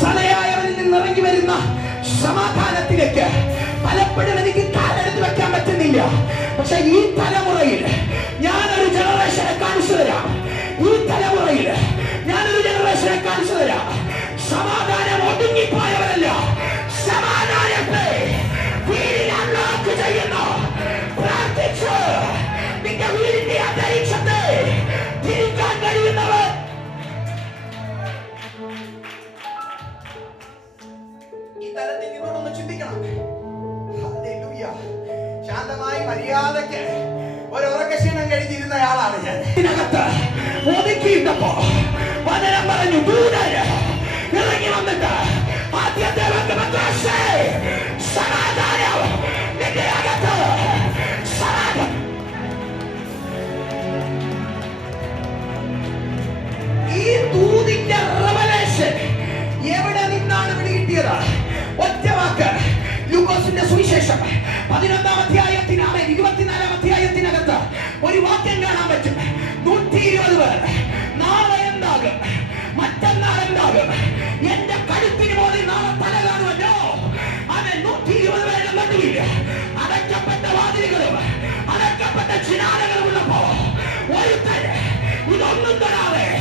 സലയായവനിൽ നിന്ന് ഇറങ്ങി വരുന്ന സമാധാനത്തിലേക്ക് പലപ്പോഴും എനിക്ക് കാലെടുത്ത് വെക്കാൻ പറ്റുന്നില്ല. പക്ഷെ ഈ തലമുറയിൽ ഞാനൊരു ജനറേഷനെ കാണിച്ചു തരാം. ഈ തലമുറയിൽ ഞാനൊരു ജനറേഷനെ കാണിച്ചു തരാം. ശാന്തമായി മര്യാദയ്ക്ക് ഒരു ഉറക്കക്ഷീണം കഴിഞ്ഞിരുന്ന ആളാണ് ഞാൻ. We don't need move that out.